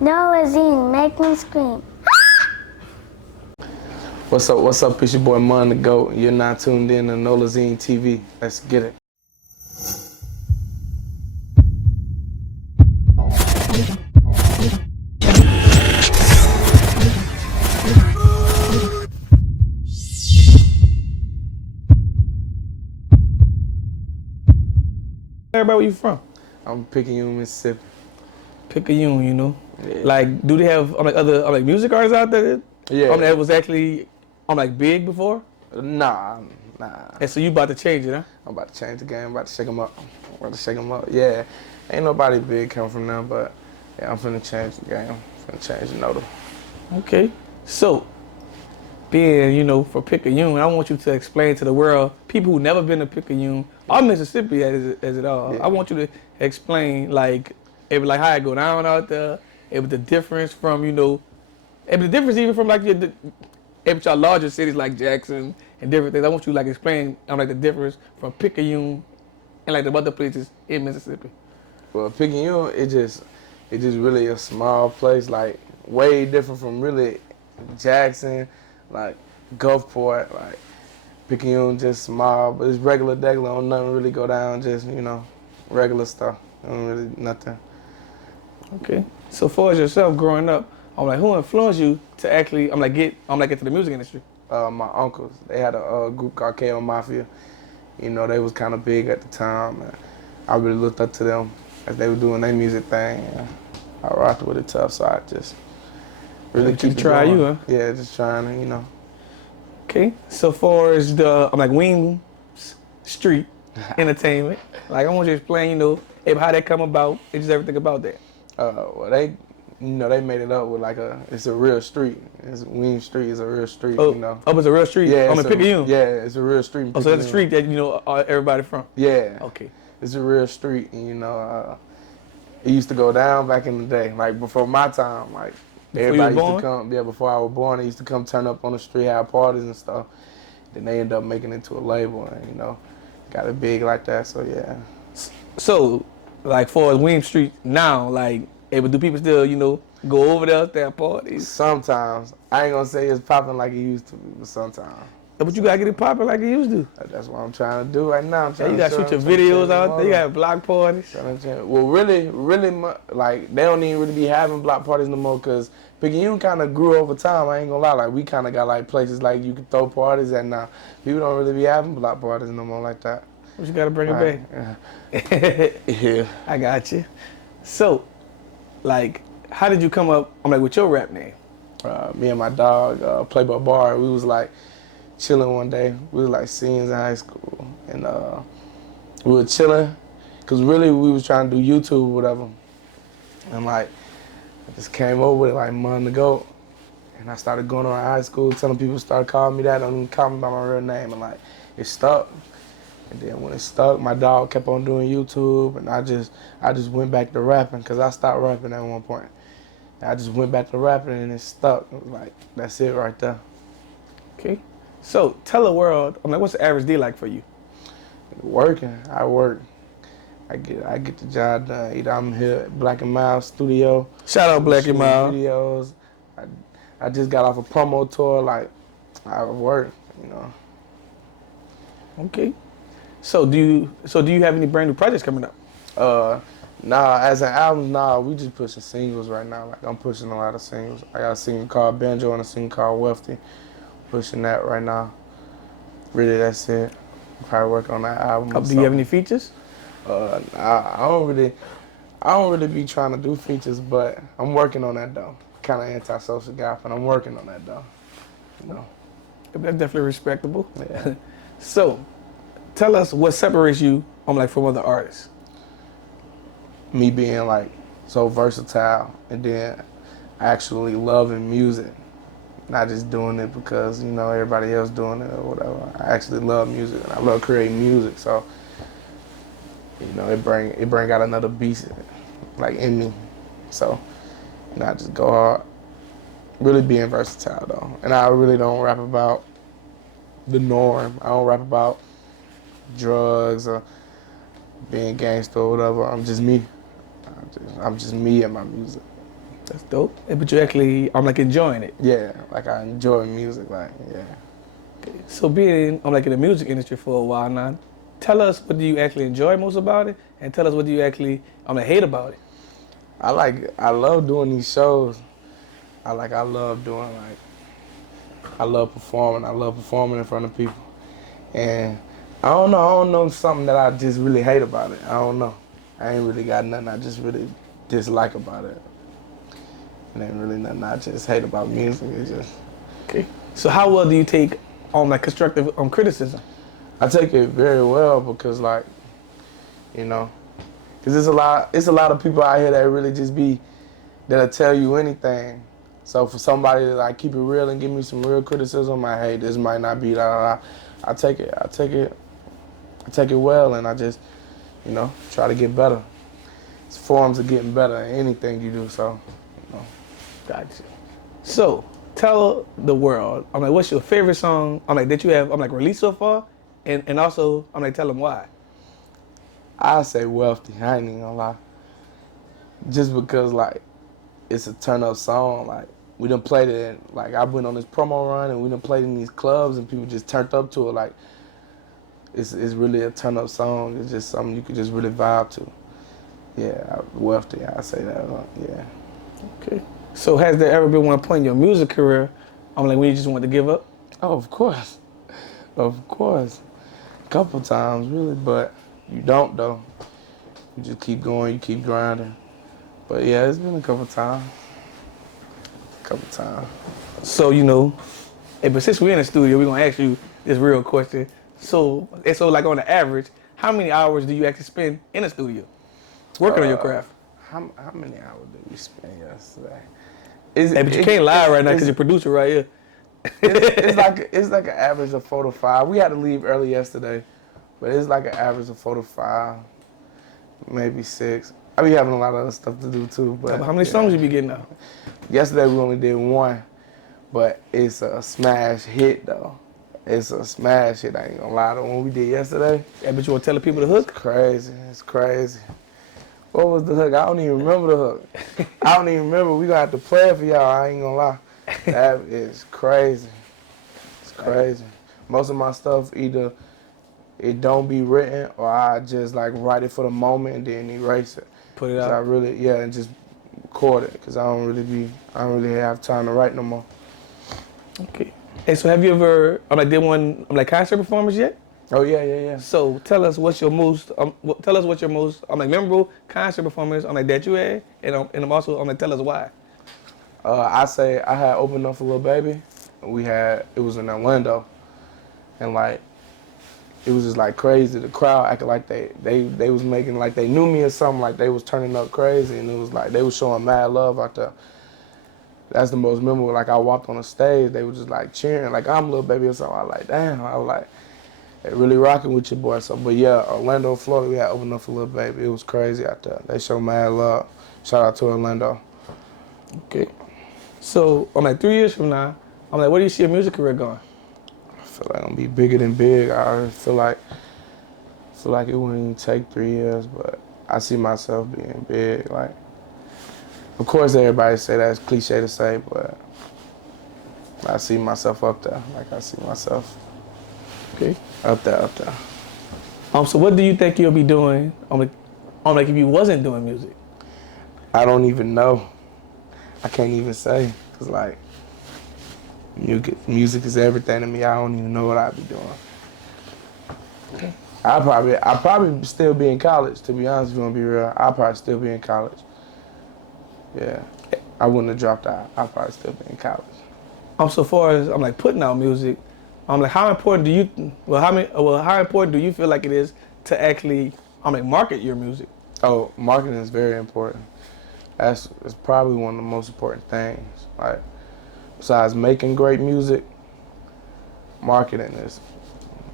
Nolazine, make me scream. What's up, it's your boy Monduhgoat. You're not tuned in to Nolazine TV. Let's get it. Everybody, where you from? I'm Picayune, Mississippi. Picayune, you know. Yeah. Like, do they have other music artists out there? Yeah. That was actually big before. Nah. And so you about to change it, huh? I'm about to change the game. I'm about to shake them up. Yeah. Ain't nobody big come from them, but yeah, I'm finna change the game. Finna change the note. Okay. So, being, for Picayune, I want you to explain to the world, people who never been to Picayune, or Mississippi as it all. Yeah. I want you to explain how it go down out there, the difference from, the difference even from y'all larger cities like Jackson and different things. I want you to explain the difference from Picayune and the other places in Mississippi. Well, Picayune, it just really a small place, way different from really Jackson, Gulfport, Picayune just small, but it's regular degular, nothing really go down, just, regular stuff, really nothing. Okay. So far as yourself growing up, who influenced you to actually, get into the music industry? My uncles, they had a group called KO Mafia. They was kind of big at the time, and I really looked up to them as they were doing their music thing. And I rocked with it tough, so I just really keep try going. You, huh? Yeah, just trying to, Okay. So far as the Weem Street Entertainment, I want you to explain, how that come about and just everything about that. Well, they made it up with it's a real street. Weem Street is a real street, Oh, it's a real street? Yeah. In Picayune? Yeah, it's a real street in Oh, so that's a street that, everybody from? Yeah. Okay. It's a real street, and, it used to go down back in the day, before my time, everybody used to come, before I was born, they used to come turn up on the street, have parties and stuff. Then they ended up making it to a label and, got it big like that, so yeah. So, for Weem Street now, do people still, go over there to have parties? Sometimes. I ain't gonna say it's popping like it used to be, but sometimes. But you gotta get it popping like you used to. That's what I'm trying to do right now. You gotta shoot your videos out there. You gotta have block parties. Well, really, they don't even really be having block parties no more because Picayune kind of grew over time. I ain't gonna lie. We kind of got places you can throw parties at now. People don't really be having block parties no more like that. But you gotta bring it back. Yeah. I got you. So, how did you come up with your rap name? Me and my dog, Playboy Bar, we was chilling one day. We was seniors in high school, and we were chilling, cause really we was trying to do YouTube or whatever. And I just came over with Monduhgoat, and I started going around high school, telling people started calling me that, don't even call me by my real name, and it stuck. And then when it stuck, my dog kept on doing YouTube, and I just went back to rapping, cause I stopped rapping at one point. And I just went back to rapping, and it stuck. It was that's it right there. Okay. So tell the world, what's the average day like for you? Working. I work. I get the job done. Either I'm here at Black and Mild Studio. Shout out Black and Mild. Videos. I just got off a promo tour. I work. Okay. So do you have any brand new projects coming up? Nah. As an album, nah. We just pushing singles right now. I'm pushing a lot of singles. I got a single called Banjo and a single called Wealthy. Pushing that right now. Really, that's it. Probably work on that album. Do you have any features? I don't really be trying to do features, but I'm working on that though. Kind of antisocial guy, but I'm working on that though. That's definitely respectable. Yeah. So, tell us what separates you from other artists. Me being so versatile, and then actually loving music. Not just doing it because, everybody else doing it or whatever. I actually love music, and I love creating music, so, it bring out another beast, in me. So, I just go hard. Really being versatile, though. And I really don't rap about the norm. I don't rap about drugs or being gangster or whatever. I'm just me. I'm just me and my music. That's dope. But you actually, I'm like enjoying it. Yeah, like I enjoy music, like yeah. So being, I'm like in the music industry for a while now. Tell us what do you actually enjoy most about it, and tell us what do you actually, I'm like hate about it. I love doing these shows. I love doing I love performing. I love performing in front of people. And I don't know something that I just really hate about it. I don't know. I ain't really got nothing I just really dislike about it. It ain't really nothing I just hate about music. It's just Okay. So how well do you take on like constructive criticism? I take it very well because like, you know, because it's a lot of people out here that really just be that'll tell you anything. So for somebody to like keep it real and give me some real criticism, like hey, this might not be I take it well, and I just, you know, try to get better. It's forms of getting better in anything you do. So, you know. Gotcha. So tell the world, I'm like, what's your favorite song? I'm like that you have, I'm like released so far, and also I'm like tell them why. I say Wealthy. I ain't even gonna lie. Just because like it's a turn up song. Like we done played it. Like I went on this promo run and we done played in these clubs and people just turned up to it. Like it's really a turn up song. It's just something you could just really vibe to. Yeah, Wealthy. I say that. Yeah. Okay. So has there ever been one point in your music career, I'm like when you just wanted to give up? Oh, of course. Of course. A couple times, really, but you don't, though. You just keep going, you keep grinding. But yeah, it's been a couple times. So you know, but since we're in the studio, we're gonna ask you this real question. So like on the average, how many hours do you actually spend in the studio working on your craft? How many hours did we spend yesterday? But you can't lie right now because you're producer right here. It's like an average of 4 to 5. We had to leave early yesterday, but it's like an average of 4 to 5, maybe 6. I be having a lot of other stuff to do too. But How many songs you be getting out? Yesterday we only did one, but it's a smash hit though. It's a smash hit. I ain't gonna lie. The one we did yesterday. Yeah, but you want to tell the people the hook? It's crazy. What was the hook? I don't even remember the hook. I don't even remember. We gonna have to play it for y'all. I ain't gonna lie. That is crazy. It's crazy. Most of my stuff either it don't be written or I just like write it for the moment and then erase it. Put it out. And just record it because I don't really have time to write no more. Okay. Hey, so have you ever did one concert performance yet? Oh yeah. So tell us what's your most memorable concert performance that you had, and I'm also tell us why. I say I had opened up for Lil Baby. It was in Orlando, and like it was just like crazy. The crowd acted like they was making like they knew me or something. Like they was turning up crazy, and it was like they was showing mad love out there. That's the most memorable. Like I walked on the stage, they were just like cheering, like I'm Lil Baby or something. I was like, damn. I was like, they really rocking with your boy. So, but yeah, Orlando, Florida, we had opened up for Lil Baby. It was crazy out there. They showed mad love. Shout out to Orlando. Okay. So 3 years from now, where do you see your music career going? I feel like I'm gonna be bigger than big. I feel like it wouldn't even take 3 years, but I see myself being big. Like, of course, everybody say that's cliche to say, but I see myself up there. Like I see myself, Okay. up there. So what do you think you'll be doing? If you wasn't doing music. I don't even know. I can't even say, cause like music is everything to me. I don't even know what I'd be doing. Okay. I probably still be in college. To be honest, if you wanna be real, I'll probably still be in college. Yeah, I wouldn't have dropped out. I'll probably still be in college. So far as putting out music, how important do you how important do you feel like it is to actually market your music? Oh, marketing is very important. It's probably one of the most important things. Like, besides making great music, marketing is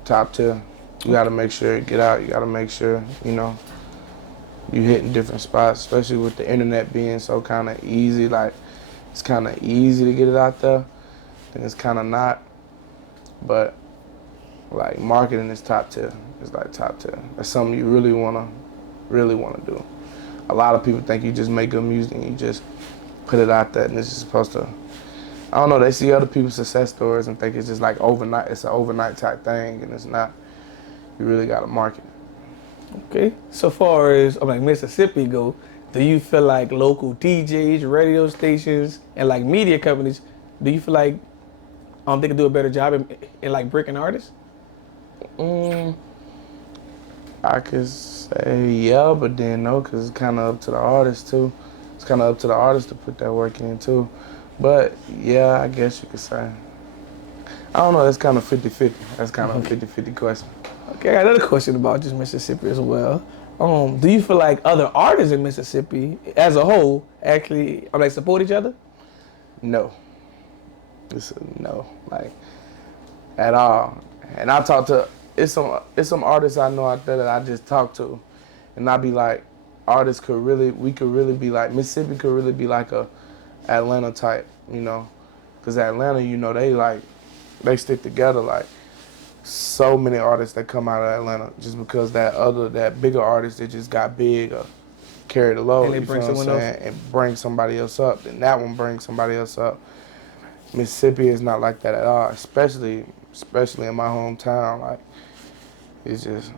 top tier. You gotta make sure it get out. You gotta make sure, you hitting different spots, especially with the internet being so kind of easy. Like, it's kind of easy to get it out there, and it's kind of not. But like marketing is top tier. It's like top tier. That's something you really wanna do. A lot of people think you just make good music and you just put it out there, and it's just supposed to. I don't know. They see other people's success stories and think it's just like overnight. It's an overnight type thing, and it's not. You really got to market. Okay. So far as like Mississippi go, do you feel like local DJs, radio stations, and like media companies, do you feel like they could do a better job in like breaking artists? I could say yeah, but then no, because it's kind of up to the artist too. It's kind of up to the artist to put that work in too. But yeah, I guess you could say. I don't know, that's kind of 50-50. That's kind of a 50-50 question. Okay, I got another question about just Mississippi as well. Do you feel like other artists in Mississippi as a whole actually support each other? No. It's a no, like at all. And I talk to it's some artists I know out there that I just talk to, and I be like, we could really be like Mississippi could really be like a Atlanta type, you know, because Atlanta, you know, they stick together like so many artists that come out of Atlanta just because that bigger artist that just got big or carry the load, and they bring someone else and bring somebody else up, then that one brings somebody else up. Mississippi is not like that at all, especially in my hometown. Like, it's just,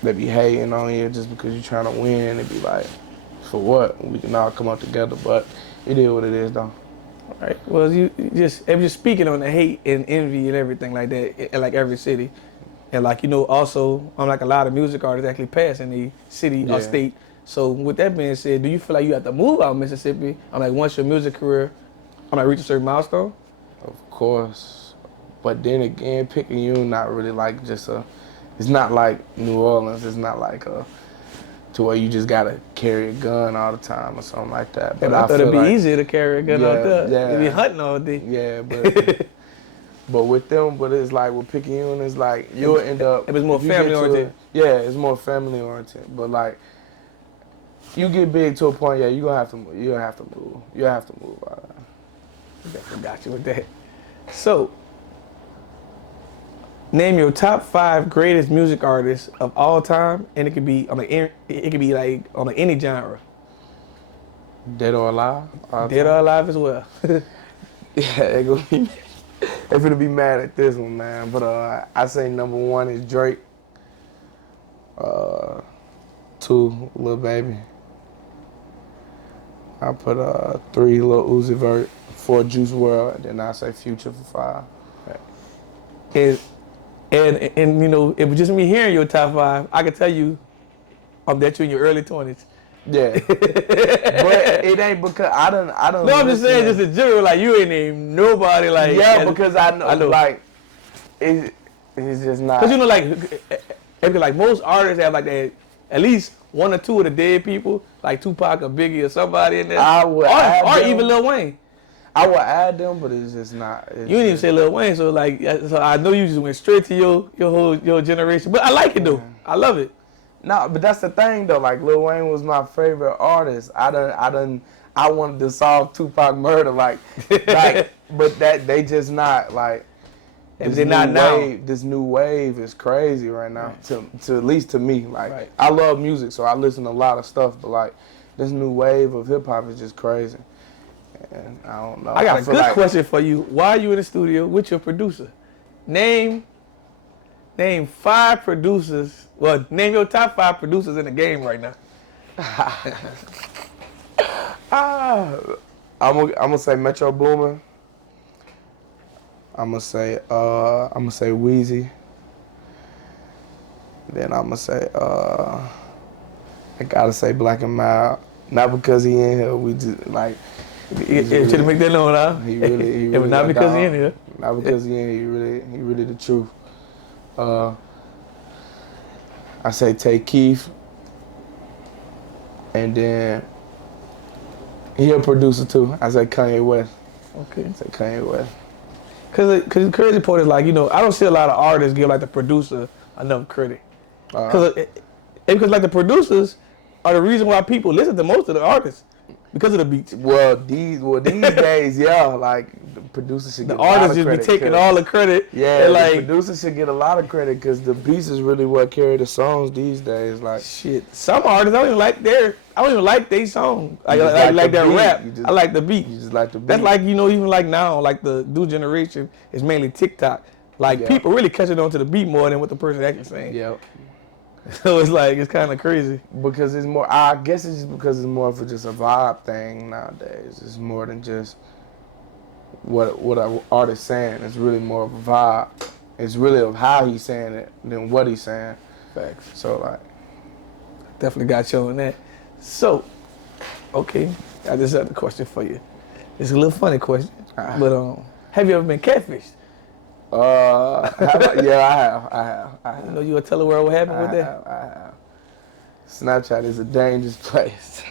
they be hating on you just because you're trying to win. They be like, for what? We can all come up together, but it is what it is, though. All right. Well, you just speaking on the hate and envy and everything like that in like every city, and like, you know, also unlike a lot of music artists actually pass in the city or state. So with that being said, do you feel like you have to move out of Mississippi? Once your music career reach a certain milestone? Of course, but then again, Picayune not really like it's not like New Orleans. It's not like to where you just gotta carry a gun all the time or something like that. But I thought it'd be easier to carry a gun out there. Yeah. You'd be hunting all day. Yeah, but with them, it's like with Picayune, it's like you'll end up. It was more family oriented. Yeah, it's more family oriented. But like, you get big to a point, you gonna have to move. You have to move. You have to move out of there. Definitely got you with that. So, name your top 5 greatest music artists of all time, and it could be like on any genre. Dead or alive? Dead or alive as well. Yeah, they're gonna be mad at this one, man. But I say number 1 is Drake. 2, Lil Baby. I put 3, Lil Uzi Vert. 4, Juice WRLD, and then I say Future for 5. And you know, it was just me hearing your top 5. I can tell you, that you're in your early 20s. Yeah, but it ain't because I don't. No, I'm just saying, just in general, like you ain't named nobody like. Yeah, because I know. Like it's just not. Cause you know, like most artists have like that, at least 1 or 2 of the dead people, like Tupac or Biggie or somebody in there. I would or even Lil Wayne. I would add them, but it's just not. You didn't even say Lil Wayne, so I know you just went straight to your generation. But I like it though. I love it. No, but that's the thing though. Like Lil Wayne was my favorite artist. I wanted to solve Tupac murder, but that they just not like. They're not now. This new wave is crazy right now. Right. To at least to me, like I love music, so I listen to a lot of stuff. But like this new wave of hip hop is just crazy. And I don't know. I got a good question for you. Why are you in the studio with your producer? Name 5 producers. Well, name your top 5 producers in the game right now. I'm gonna say Metro Boomin. I'm gonna say Weezy. Then I'm gonna say I gotta say Black and Mild. Not because he in here. We just like. Should have make that known, huh? He really not because he in here. Not because he in here. He really the truth. I say Tay Keith. And then he a producer too. I say Kanye West. Okay. I say Kanye West. Cause the crazy part is like, you know, I don't see a lot of artists give like the producer enough credit. Because like the producers are the reason why people listen to most of the artists. Because of the beats. Well, these days, yeah, like producers should The get a lot of artists just credit. be taking 'cause- all the credit. Yeah, and the like producers should get a lot of credit because the beats is really what carry the songs these days. Like, shit. Some artists I don't even like their song. You just like the their beat. rap. You just- I like the beat. you just like the beat. That's like, even like now, like the new generation is mainly TikTok. Like Yeah. people really catching on to the beat more than what the person actually saying. Yeah. So it's like, it's kind of crazy. Because it's more, I guess it's just because it's more of just a vibe thing nowadays. It's more than just what an artist saying. It's really more of a vibe. It's really of how he's saying it than what he's saying. Facts. So like, Definitely got you on that. So, okay, I just have a question for you. It's a little funny question, but have you ever been catfished? yeah, I have. You know, you will tell the world what happened with that? I have. Snapchat is a dangerous place.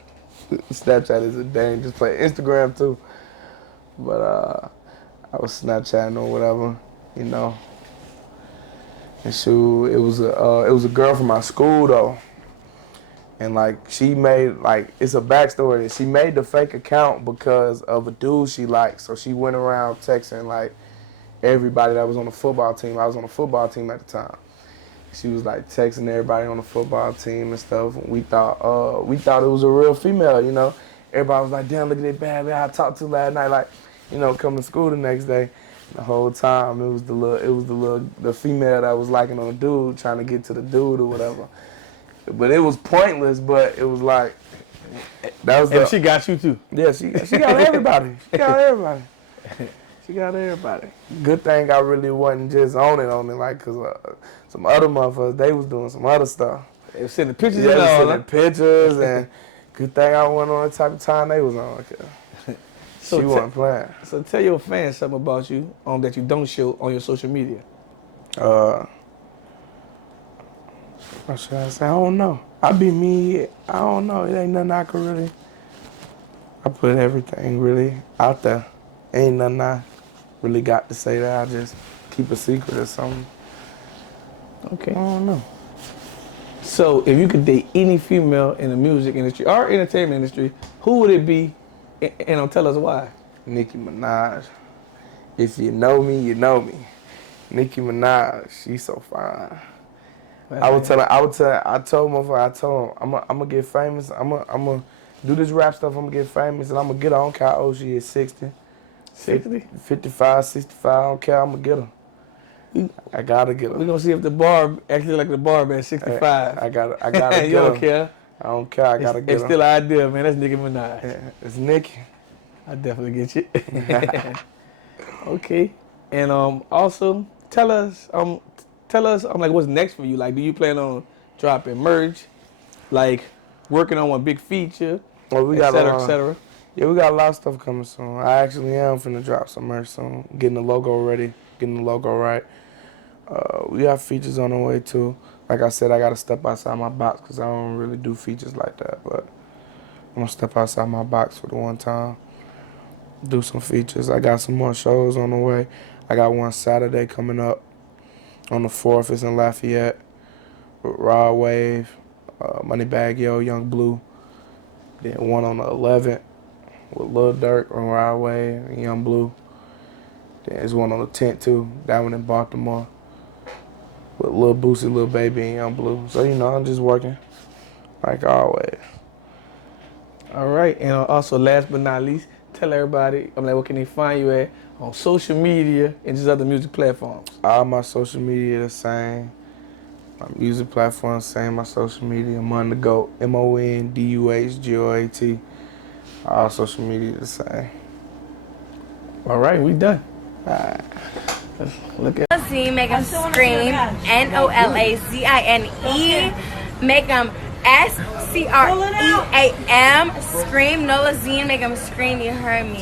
Snapchat is a dangerous place. Instagram too. But I was Snapchatting or whatever, you know. And shoot, it was a girl from my school though. And like she made it's a backstory. She made the fake account because of a dude she liked. So she went around texting like everybody that was on the football team. I was on the football team at the time. She was like texting everybody on the football team and stuff. And we thought it was a real female, you know. Everybody was like, damn, look at that bad bitch I talked to last night, like, you know, coming to school the next day. The whole time it was the female that was liking on the dude, trying to get to the dude or whatever. But it was pointless, but it was like that was And she got you too. yeah, she got everybody. She got everybody. She got everybody. Good thing I really wasn't just on it, like, cause some other motherfuckers, they was doing some other stuff. They were sending pictures Yeah, and they was all. sending pictures, and good thing I wasn't on the type of time they was on. So She wasn't playing. So tell your fans something about you that you don't show on your social media. What should I say? I don't know. I be me. I don't know. It ain't nothing I could really. I put everything really out there. Ain't nothing I really got to say that I just keep a secret or something. Okay. I don't know. So if you could date any female in the music industry or entertainment industry, who would it be? And tell us why. Nicki Minaj. If you know me, you know me. Nicki Minaj, she's so fine. I told her, I'm gonna get famous. I'm gonna do this rap stuff. I'm gonna get famous, and I'm gonna get her. I don't care how old she is, 60, 55, 65. I don't care. I'm gonna get her. I gotta get her. We're gonna see if the bar actually like the bar at 65. I gotta get her. You don't care? I don't care. I gotta get It's her. still an idea, man. That's Nicki Minaj. Yeah, it's Nicki. I definitely get you. Okay. And also tell us like what's next for you? Like, do you plan on dropping merch? Like working on one big feature? Well, we got et cetera. Yeah, we got a lot of stuff coming soon. I actually am finna drop some merch soon. Getting the logo ready, getting the logo right. We got features on the way too. Like I said, I gotta step outside my box because I don't really do features like that. But I'm gonna step outside my box for the one time. Do some features. I got some more shows on the way. I got one Saturday coming up on the 4th. It's in Lafayette with Rod Wave, Moneybagg Yo, Young Blue. Then one on the 11th with Lil Durk on Rod Wave and Young Blue. Then there's one on the 10th too. That one in Baltimore with Lil Boosie, Lil Baby, and Young Blue. So, you know, I'm just working like always. All right. And also, last but not least, tell everybody, what can they find you at on social media and just other music platforms? All my social media the same. My music platform same. My social media, Monduhgoat, Monduhgoat. All social media the same. All right, we done. All right. Let's look at Nolazine, make them scream. Nolazine, make them SCREAM. Scream. Nolazine, make them scream. You heard me.